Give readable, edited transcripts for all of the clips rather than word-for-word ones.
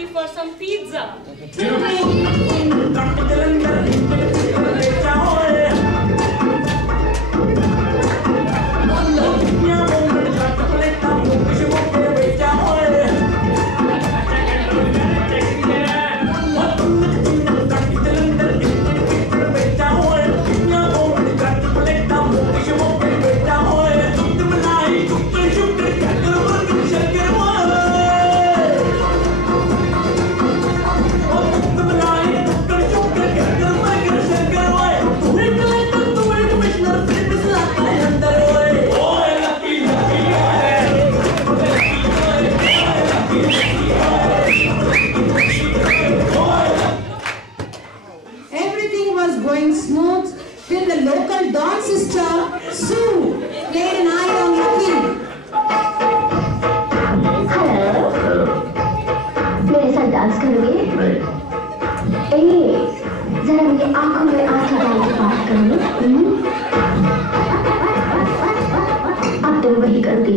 Vicky for some pizza. Everything was going smooth till the local Don sister, Sue, played an eye on Lucky. Hello मेरे साथ dance करोगे? जरा मेरी आंखों में आंखें डाल के बात करो। अब तुम वही करोगे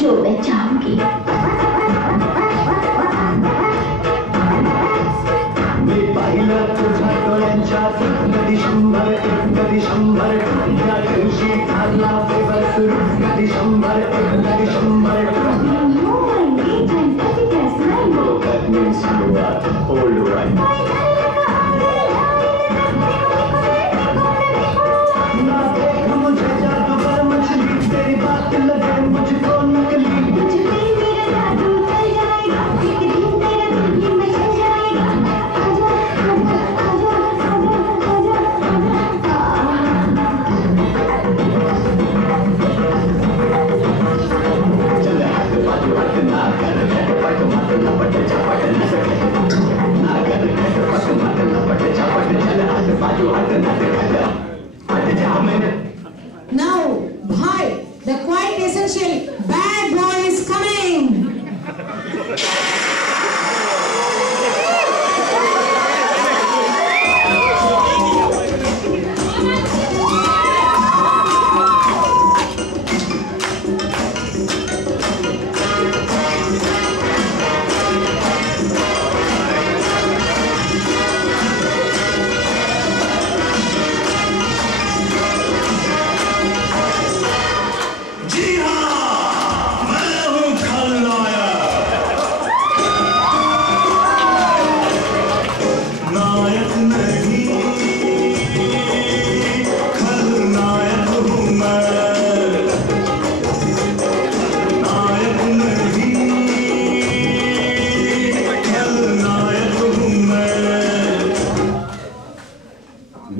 जो मैं चाहूंगी। Now, Bhai, the quite essential bad boy is coming.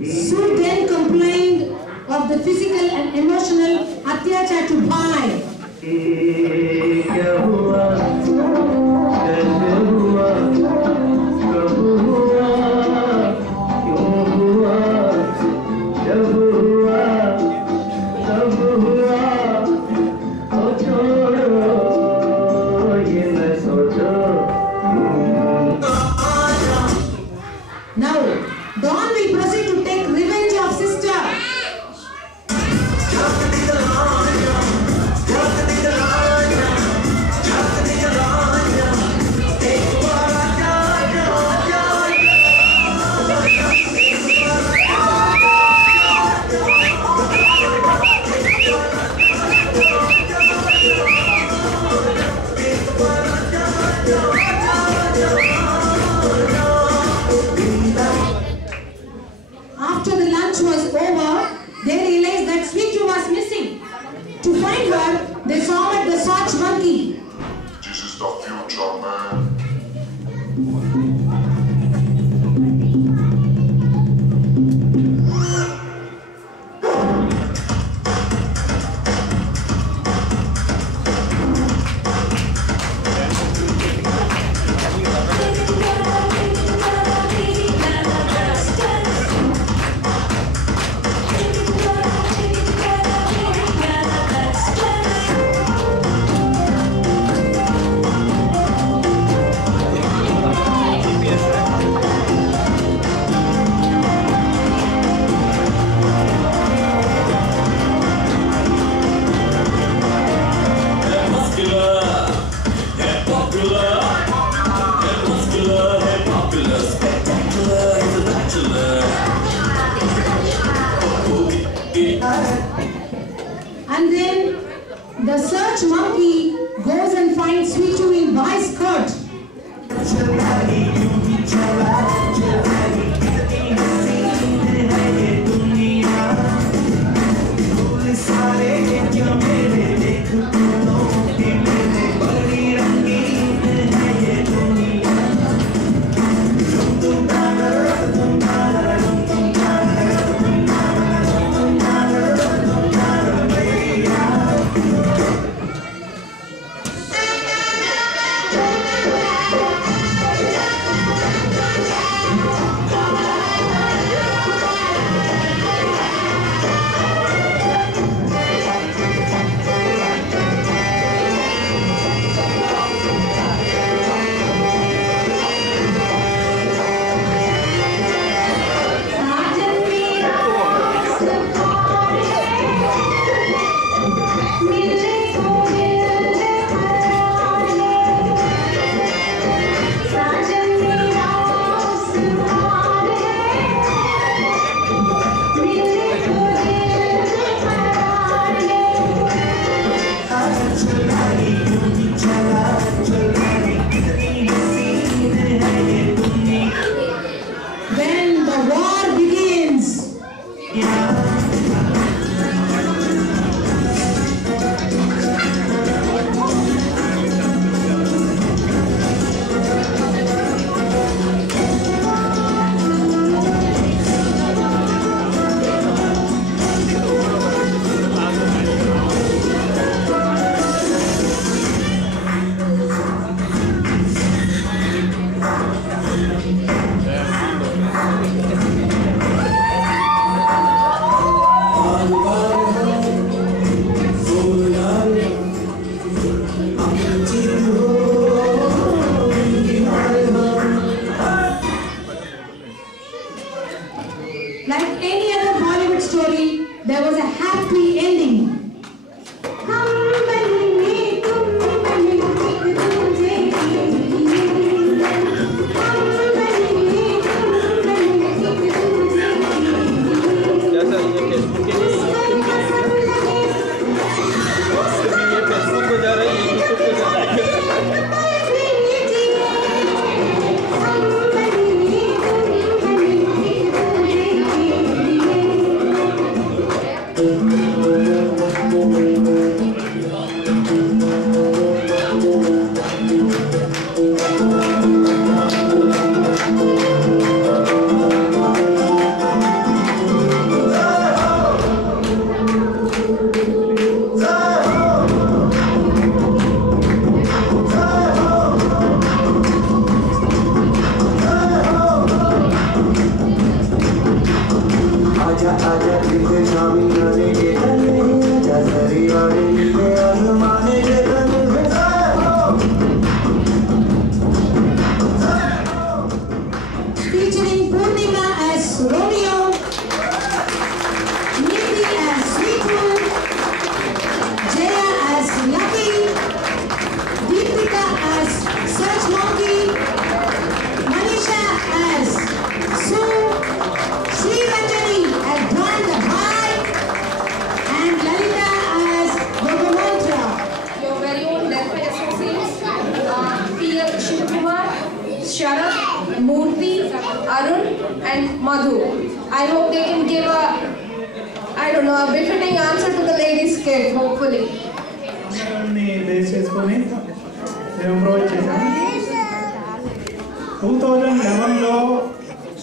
Sue then complained of the physical and emotional atyachar to Bhai. Now, Don will proceed to take revenge of sister. After the lunch was over, they realized that Sweetu was missing. To find her, they saw at the Soch monkey. This is the future, man. spectacular, spectacular is a bachelor. And then the search monkey goes and finds Sweetu in Bai's skirt.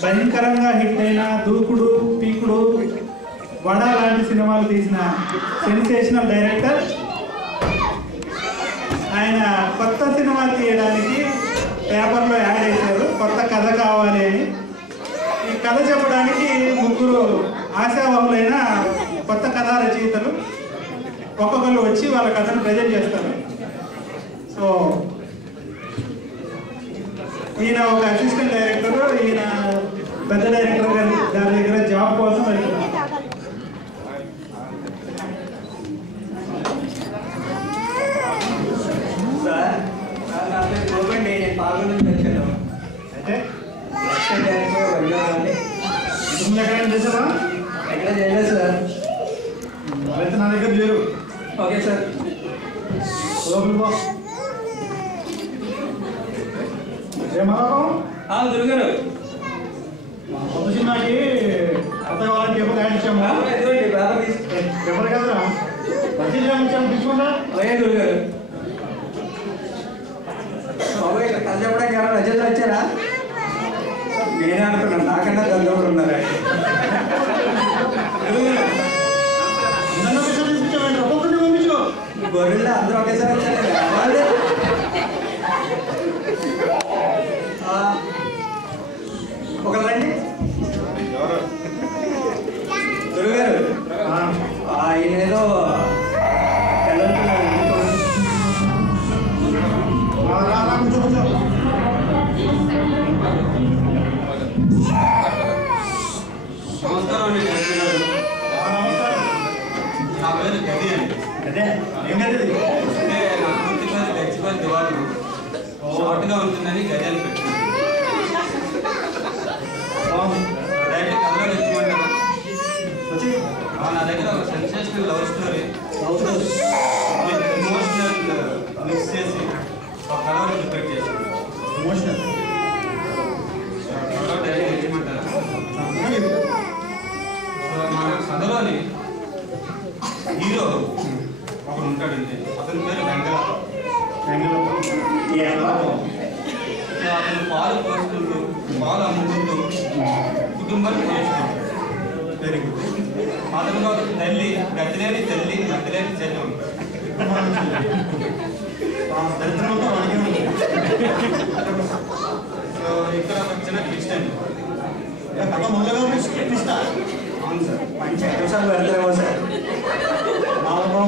భయంకరంగా hit అయిన దూకుడు పీకుడు వడ లాంటి సినిమాలు తీసిన sensational director ఆయన కొత్త cinema తీయడానికి పేపర్లో యాడ్ చేశారు కొత్త కథ కావాలి అని. ఈ కథ చెప్పడానికి ముగ్గురు ఆశావాహులైన కొత్త కథా రచయితలు ఒక్కొక్కరు వచ్చి వాళ్ళ కథను ప్రజెంట్ చేస్తారు. సో ఈయన ఒక అసిస్టెంట్ డైరెక్టర్, ఈయన పెద్ద డైరెక్టర్ గారి దగ్గర జాబ్ కోసం వెళ్తున్నారు. సార్ నా పేరు గోపండి, నేను పాల్గొని వచ్చాను. అంటే చేసావా? ఎక్కడ చేయలేదు సార్. అయితే నా దగ్గర లేరు. Okay sir. లోపలికి పో. ఏమన్నావు? గురుగారు కొత్త సినిమాకి కొత్తగా వాళ్ళకి పేపర్ యాడ్ ఇచ్చాము. పేపర్ కదరా రసీదు ఇచ్చాము, తీసుకుంటా. అలాగే గురుగారు. బాబు ఇక్కడ కథ చెప్పడానికి ఎవరైనా రచయితలు వచ్చారా? నేనే అనుకున్నాను, నాకన్నా దద్దోడు ఉన్నారా? గొర్రెల్లో అందరూ ఒకేసారి వచ్చారు. ఒకరు రండి. గురుగారు ఆయన ఏదో నమస్కారం అండి. నా పేరు గది అండి. అదే ఏం కదండి? అంటే నా పూర్తి పేరు లక్ష్మణ్ దివాకర్. షార్ట్గా ఉంటుందని గది అని పెట్టింది. డైరెక్ట్ కథలో తెచ్చుకుంటాను. నా దగ్గర ఒక sensational love story emotional mix చేసి ఒక కథలో ప్రిపేర్ చేశాను. ఎమోషనల్ కథలో డైరెక్ట్ తెచ్చుకుంటాను. మన కథలోని హీరో ఒకడు ఉంటాడండి. అతని పేరు వెంకట. అతను పాలు పోసుకుంటూ పాలు అమ్ముకుంటూ కుటుంబాన్ని పోషిస్తుంటాడు. Very good. అతను ఒక తల్లి, గతిలేని తల్లి, గతిలేని చెల్లి ఉంటాడు. దరిద్రంతో అలాగే ఉంది. సో ఇక్కడ ఒక చిన్న ట్విస్ట్ అండి. కథ మొదలుగా ఇస్తా. అవును సార్. మంచి ఎక్స్ప్రెషన్ పెడతారేమో సార్. నాలుగు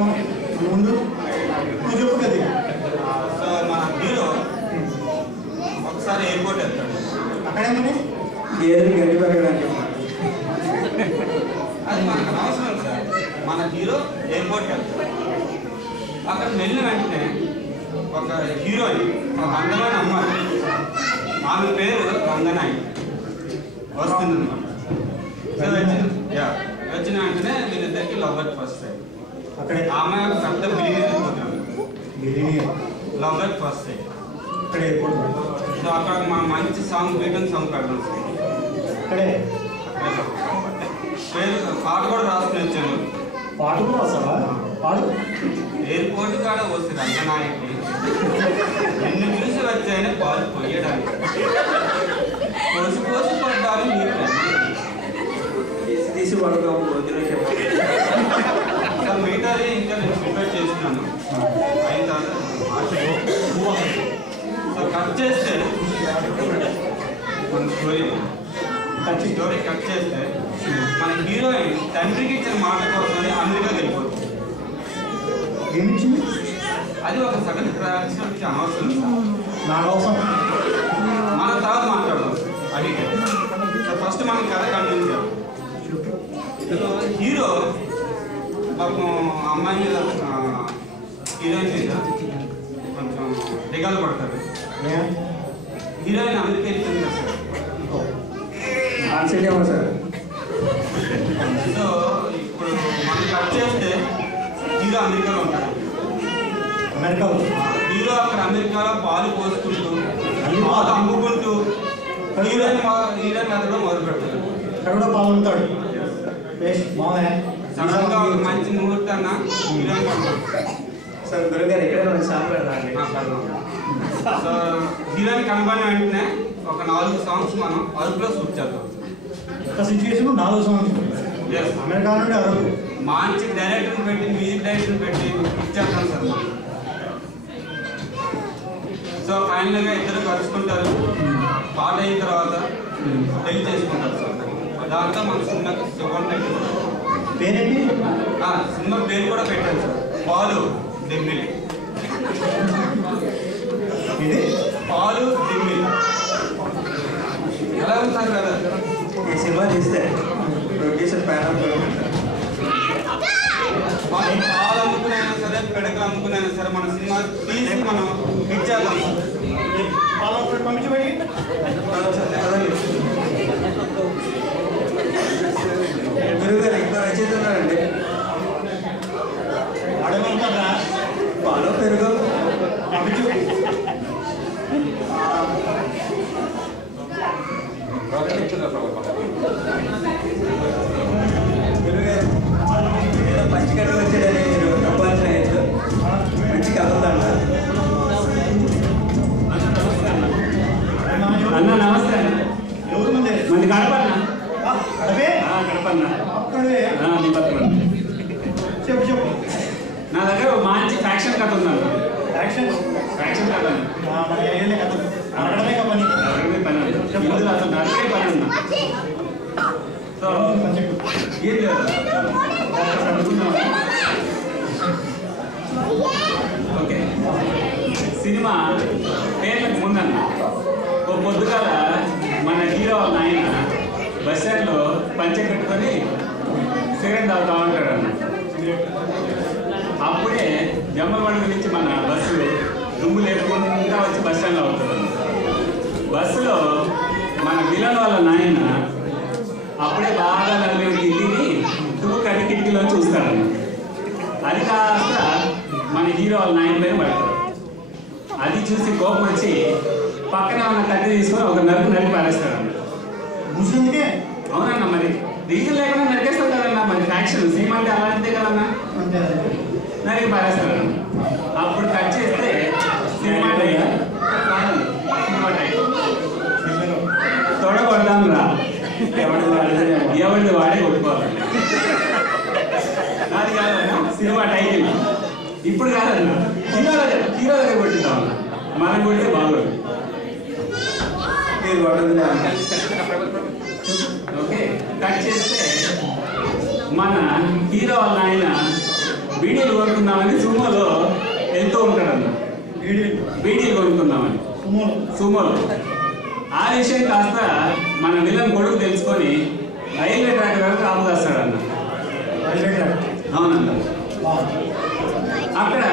ముందు నువ్వు చెప్పు కదా. సో మన హీరో ఒకసారి ఎయిర్పోర్ట్ వెళ్తాడు. అక్కడేమని గేదెలు గడ్డి పెట్టడానికి. అది మనకు అవసరం సార్. మన హీరో ఎయిర్పోర్ట్కి వెళ్తాడు. అక్కడ వెళ్ళిన వెంటనే ఒక హీరోయిన్, ఒక అందమైన అమ్మాయి, ఆమె పేరు రంగనాయక్ వస్తుందన్నమాట. సో వచ్చిన వెంటనే వీళ్ళిద్దరికి లవ్ అట్ ఫస్ట్ సైట్. అక్కడే ఆ అమ్మాయి ఒక పెద్ద బిలియనీర్ పోతున్నాడు. Biryani love at first sight. అక్కడే ఎప్పుడు సో అక్కడ మా మంచి సాంగ్ బీటన్ సాంగ్ పెడతాం సార్. అక్కడే పేరు పాట కూడా రాసుకుని వచ్చాను. పాట కూడా వస్తావా? పాడు. ఎయిర్పోర్ట్ కాడ వస్తే రంగనాయకి నిన్ను చూసి వచ్చాయని పాలు పోయడానికి పోసి పోసి పడ్డారు నీకు. తీసి పడుకోము రోజులో చెప్పాలి. సో మిగతాది ఇంకా నేను ప్రిపేర్ చేస్తున్నాను. అయిన తర్వాత సో కట్ చేస్తే మన స్టోరీ కట్ చేస్తే మన హీరోయిన్ తండ్రికి ఇచ్చిన మాట కోసమని అమెరికాకి వెళ్ళిపోతుంది. ఏమిచ్చింది? అది ఒక సగటు ప్రేక్షకుడికి అనవసరం సార్. నాకు అవసరం. మనం తర్వాత మాట్లాడదాం. అడిగే సో ఫస్ట్ మనం కథ కంటిన్యూ చేద్దాం. హీరో పాపం అమ్మాయి మీద హీరోయిన్ మీద కొంచెం దిగాలు పడతాడు. హీరోయిన్ అమెరికా వెళ్తుంది కదా సార్. ఆన్సర్ ఏమో సార్. సో ఇప్పుడు మనం కట్ చేస్తే హీరో అమెరికాలో ఉంటాడు. అమెరికా హీరో అక్కడ అమెరికాలో పాలు పోసుకుంటూ పాలు అమ్ముకుంటూ హీరోయిన్ అతను మొదలు పెడతాడు. ఇక్కడ కూడా పాల్గొంటాడు. బాగుందా? సడన్గా ఒక మంచి ముహూర్తాన్న హీరోయిన్ సార్ గురుగారు ఇక్కడే మనకి సాంప్రదాయాలు. సో హీరోయిన్ కనబడిన వెంటనే ఒక 4 సాంగ్స్ మనం అరుపులో షూట్ చేద్దాం. ఒక సిచ్యువేషన్ 4 సంవత్సరాలు Yes. అమెరికా నుండి అరకు. మంచి డైరెక్టర్ని పెట్టి మ్యూజిక్ డైరెక్టర్ని పెట్టి ఇచ్చేద్దాం సార్. సో ఫైనల్గా ఇద్దరు కలుసుకుంటారు. పాట అయిన తర్వాత పెళ్లి చేసుకుంటారు సార్. దాంతో మన సినిమాకి శుభం పెట్టారు. పేరేంటి? సినిమా పేరు కూడా పెట్టారు సార్. పాలు దిమ్మిలి. ఇది పాలు దిమ్మిలి ఎలా ఉంటారు కదా. ఈ సినిమా తీస్తే ప్రొడ్యూసర్ ప్యానల్ పాలు అమ్ముకునైనా సరే, పెడకలు అమ్ముకునైనా సరే మన సినిమా తీసి మనం హిట్ చేద్దాం సార్. పంపించబడి మంచి కథ వచ్చాడని మీరు తప్పాల్సిన మంచి కథ ఉందంట. అన్న నమస్తే అన్న. మంది గడపన్నా గడపన్నా చెప్పు చెప్పు. నా దగ్గర ఒక మంచి ఫ్యాక్షన్ కథ ఉందన్న. యాక్షన్ ఫ్యాక్షన్ కథ మనకి అయ్యేదే కథ అడగడమే పని. అడగడమే పని అన్న. ఇందులో అసలు నడకే పని అన్న. సో ఏం లేదు ఓకే. సినిమా పేర్లకు ముందన్న ఓ పొద్దుగాల మన హీరో వాళ్ళ ఆయన బస్ స్టాండ్లో పంచె కట్టుకొని సిగరెట్ తాగుతూ ఉంటాడు అన్న. అప్పుడే జమ్మలవాడ నుంచి మన బస్సు దుమ్ము లేకుండా వచ్చి బస్ స్టాండ్లో అవుతుంది. బస్సులో మన విలన్ వాళ్ళ నాయన అప్పుడే బాగా నలుగురికి తిరిగి దుమ్ము కట్టి కిటికీలో చూస్తాడన్న. అది కాస్త మన హీరో వాళ్ళ నాయన పైన పడతాడు. అది చూసి కోపం వచ్చి పక్కనే ఉన్న కట్టి తీసుకొని ఒక నరికి పారేస్తాడన్న. ముసలికే అవునన్నా, మరి రీజన్ లేకుండా నరికేస్తాడు కదన్నా. మరి ఫ్యాక్షన్ సినిమా అంటే అలాంటిదే కదన్నా. అంతే నరికి పారేస్తాడన్న. అప్పుడు కట్ చేస్తే సినిమా తొడగొడదాం రా, ఎవరిది వాడే కొట్టుకోవాలి. అది కాదన్నా సినిమా టైటిల్. ఇప్పుడు కాదన్నా హీరో దగ్గర కొట్టిద్దామన్నా. మనం కొడితే బాగోదు. ఓకే, కట్ చేస్తే మన హీరో వాళ్ళ ఆయన బీడీలు కొనుక్కుందామని సుమోలో వెళ్తూ ఉంటాడన్న. బీడీలు కొనుక్కుందామని సుమోలో. ఆ విషయం కాస్త మన విలన్ కొడుకు తెలుసుకొని రైల్వే ట్రాక్ వరకు ఆపు కాస్తాడన్న. అవునన్న. అక్కడ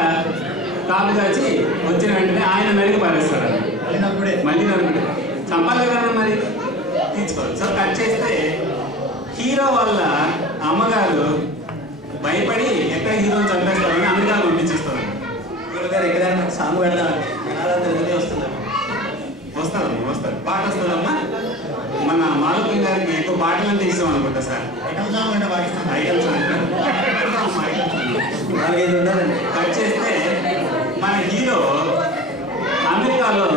కాపు కాచి వచ్చిన వెంటనే ఆయన నరికి పారేస్తాడన్న. మళ్ళీ నరుకుడు చంపాలి కదా మరి, తీసుకోవాలి. సో కట్ చేస్తే హీరో వాళ్ళ అమ్మగారు భయపడి ఎక్కడ హీరోని చంపేస్తారని అమెరికాలో పంపించేస్తారు. గారు ఎక్కడైనా సాంగ్ పెడదామని వస్తున్నారు. వస్తారు పాట వస్తుందమ్మా. మన మాలూకి గారికి ఎక్కువ పాటలు అంటే ఇష్టం అనుకుంటా సార్. ఐటమ్స్ నాలుగైదు ఉండాలండి. కట్ చేస్తే మన హీరో అమెరికాలో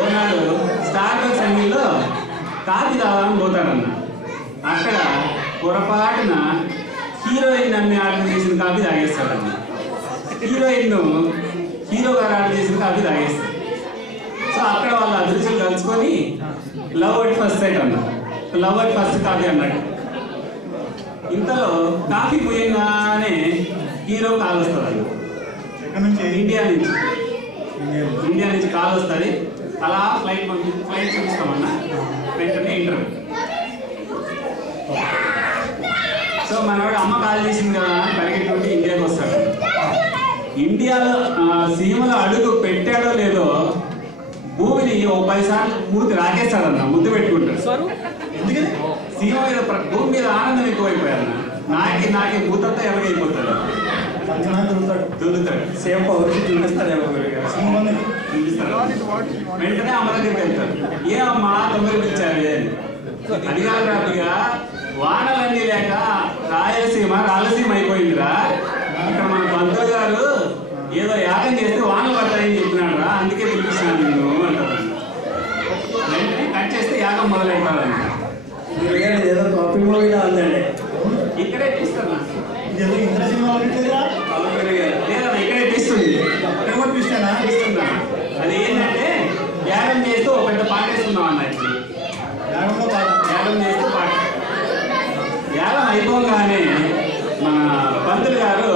ఓనాడు స్టార్బక్స్ అంగిల్లో కాఫీ తాగాలని పోతాడన్న. అక్కడ పొరపాటున హీరోయిన్ అమ్మే ఆర్డర్ చేసిన కాఫీ తాగేస్తాడన్న. హీరోయిన్ హీరో గారు ఆర్డర్ చేసిన కాఫీ తాగేస్తాడు. సో అక్కడ వాళ్ళ అదృశ్యం కలుసుకొని లవ్ అట్ ఫస్ట్ సైట్ అన్న. లవ్ అట్ ఫస్ట్ కాఫీ అన్నట్టు. ఇంతలో కాఫీ పోయంగానే హీరో కాల్ వస్తుంది ఇండియా నుంచి కాల్ వస్తుంది. అలా ఫ్లైట్ చూపిస్తామన్నా. వెంటనే ఇంటర్వ్యూ. సో మనవాడు అమ్మ కాల్ చేసింది కదా అని పరిగెత్తుంటే ఇండియాకి వస్తాడు. ఇండియాలో సీమలో అడుగు పెట్టాడో లేదో భూమిని ఓ 10 సార్లు పూర్తి రాకేస్తాడన్న. ముద్దు పెట్టుకుంటాడు. సీమ మీద భూమి మీద ఆనందం ఎక్కువైపోయాడన్న. నాకే భూతంతా ఎవరైపోతాడు, దొరుకుతాడు. సేమ్ పౌరుషి చూపిస్తాడేమో. వెంటనే అమ్మ దగ్గరికి వెళ్తాడు. ఏ అమ్మ తొందర పిలిచావే అని. అది కాదుగా వానలన్నీ లేక రాయలసీమ అయిపోయిందిరా. ఇక్కడ మన పంతులు గారు ఏదో యాగం చేస్తే వానలు పడతాయని చెప్పినాడు రా, అందుకే పిలిపిస్తున్నాను నిన్ను అంటారు. వెంటనే కట్ చేస్తే యాగం మొదలైపోవాలని. ఏదో కాపీ మూవీలా ఉందండి. ఇక్కడే తీస్తాను లేదా ఇక్కడే తీస్తుంది. తీస్తున్నా. అది ఏంటంటే యాగం చేస్తూ ఒక పెద్ద పాట వేసుకుందాం అన్నట్టు. యాగం చేస్తూ పాట. యాగం అయిపోగానే మన పంతులు గారు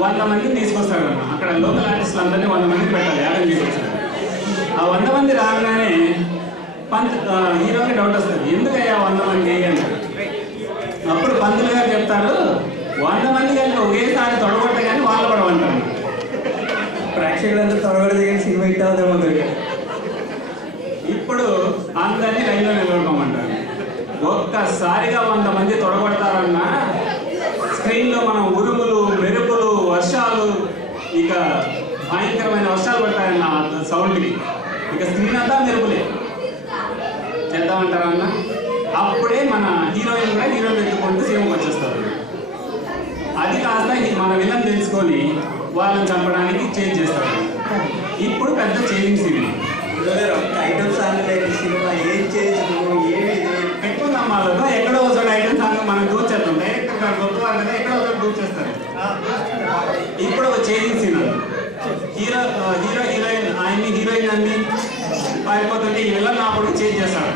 100 మందిని తీసుకొస్తాడు అన్న. అక్కడ లోకల్ ఆర్టిస్టులు అందరినీ 100 మందిని పెట్టాలి. యాగం చేసేస్తాడు. ఆ 100 మంది రాగానే హీరోకి డౌట్ వస్తుంది, ఎందుకయ్యా 100 మంది అని. అప్పుడు పంతులు గారు చెప్తారు, 100 మంది కలిపి ఒకేసారి తొడగొట్ట కానీ వాళ్ళు పడమంటారు. ప్రేక్షకులందరూ తొడగొడదు కానీ సినిమా హిట్ అవుతాం. ఇప్పుడు అందరినీ లైన్లో నిలబడమంటారు. ఒక్కసారిగా 100 మంది తొడగొడతారన్నా స్క్రీన్లో మనం ఉరుములు, మెరుపులు, వర్షాలు, ఇక భయంకరమైన వర్షాలు పడతాయన్న సౌండ్కి. ఇక స్క్రీన్ అంతా మెరుపులే. చేద్దాం వెళ్దామంటారా అన్న? అప్పుడే మన హీరోయిన్ కూడా హీరోయిన్ ఎత్తుకుంటూ సినిమాకి వచ్చేస్తారు. అది కాస్త మన విలన్ తెలుసుకొని వాళ్ళని చంపడానికి చేంజ్ చేస్తారు. ఇప్పుడు పెద్ద చేంజింగ్ సినిమా. ఐటమ్ సాంగ్ లేని సినిమా ఏం చేసి ఏమి పెట్టుకుందాం వాళ్ళతో. ఎక్కడో ఒకసారి ఐటమ్ సాంగ్ మనం దూచేస్తాం. డైరెక్టర్ గారు గొప్ప వాళ్ళు కదా, ఎక్కడో ఒకసారి దూచేస్తారు. ఇప్పుడు ఒక చేంజింగ్ సీన్ హీరోయిన్ ఆయన్ని హీరోయిన్ అన్ని పారిపోతుంటే ఈ విలన్ అప్పుడు చేంజ్ చేస్తాడు.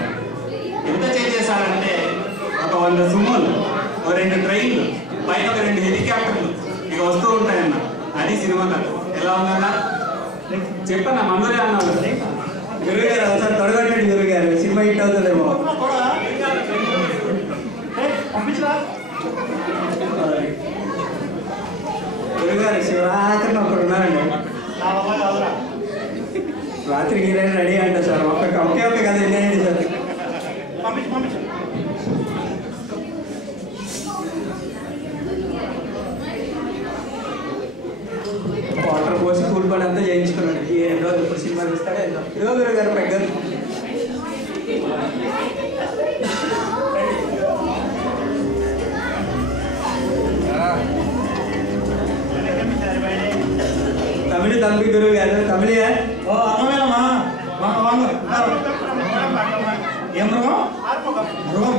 ఎంత చేంజ్ చేస్తాడంటే ఒక 100 సుమోలు, 2 ట్రైన్లు, పైన ఒక 2 హెలికాప్టర్లు ఇక వస్తూ ఉంటాయన్న. అది సినిమా కథ. ఎలా ఉందన్నా చెప్పన్నా? మందులే అన్నారు. గురుగారు ఒకసారి తొడగొట్టండి గురుగారు, సినిమా హిట్ అవుతుందేమో. గురుగారు శివరాత్రి ఒకరు ఉన్నారండి, రాత్రి హీరోయిన్ రెడీ అంట సార్. ఒకే ఒక కథ వెళ్ళండి సార్. వాటర్ పోసి కూల్ పని అంతా చేయించుకున్నాడు. ఈ 2 రోజులు ఇప్పుడు సినిమా చూస్తాడే. ఇదో గురుగారు పెగ్గరు. తమిళ తమ్మి గురువు గారు తమిళ అర్థమేనమ్మా? ఏం మృగం? మృగం